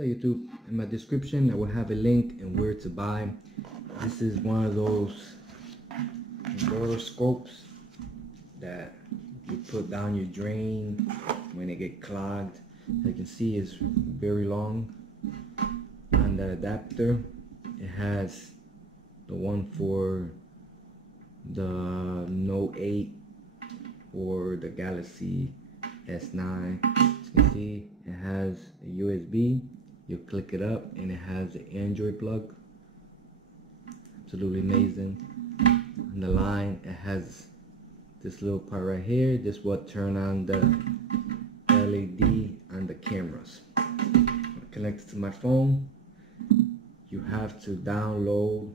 So YouTube, in my description I will have a link and where to buy. This is one of those endoscopes that you put down your drain when it get clogged. As you can see, it's very long. On the adapter, it has the one for the Note 8 or the Galaxy S9. As you can see, it has a USB. You click it up and it has an Android plug. Absolutely amazing. On the line, it has this little part right here. This is what turn on the LED on the cameras. Connected to my phone, you have to download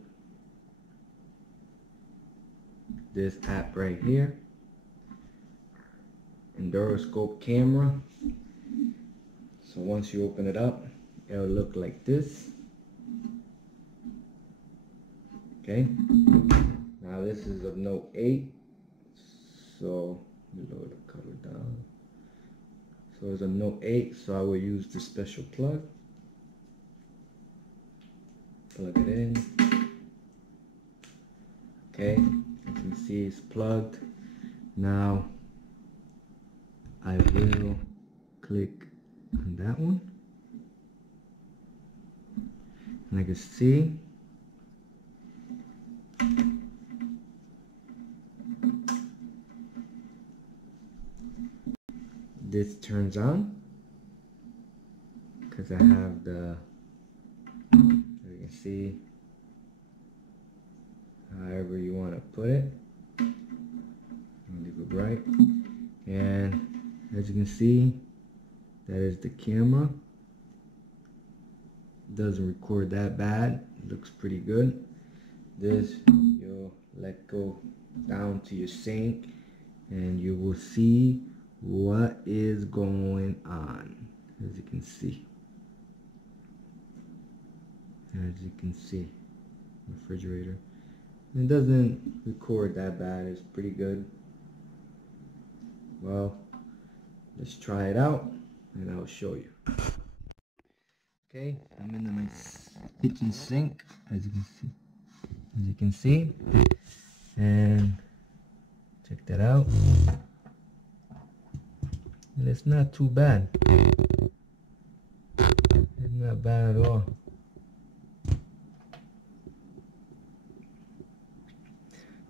this app right here, Endoscope camera. So once you open it up, it'll look like this. Okay, now this is a Note 8, so lower the color down. So it's a Note 8, so I will use the special plug. Plug it in. Okay, as you can see, it's plugged. Now I will click on that one, and I can see this turns on because I have the, as you can see, however you want to put it. Leave it bright, and as you can see, that is the camera. It doesn't record that bad. It looks pretty good. This you'll let go down to your sink and you will see what is going on. As you can see, refrigerator. It doesn't record that bad. It's pretty good. Well, let's try it out and I'll show you. Okay, I'm in my kitchen sink, as you can see, and check that out. And it's not too bad. It's not bad at all.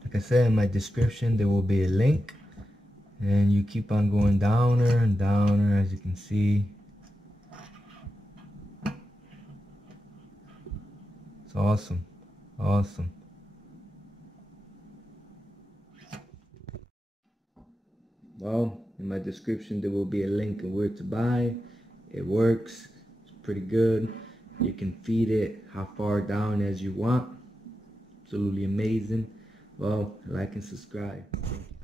Like I said, in my description there will be a link, and you keep on going downer and downer, as you can see. It's awesome. Awesome. Well, in my description there will be a link and where to buy. It works. It's pretty good. You can feed it how far down as you want. Absolutely amazing. Well, like and subscribe. Thank you.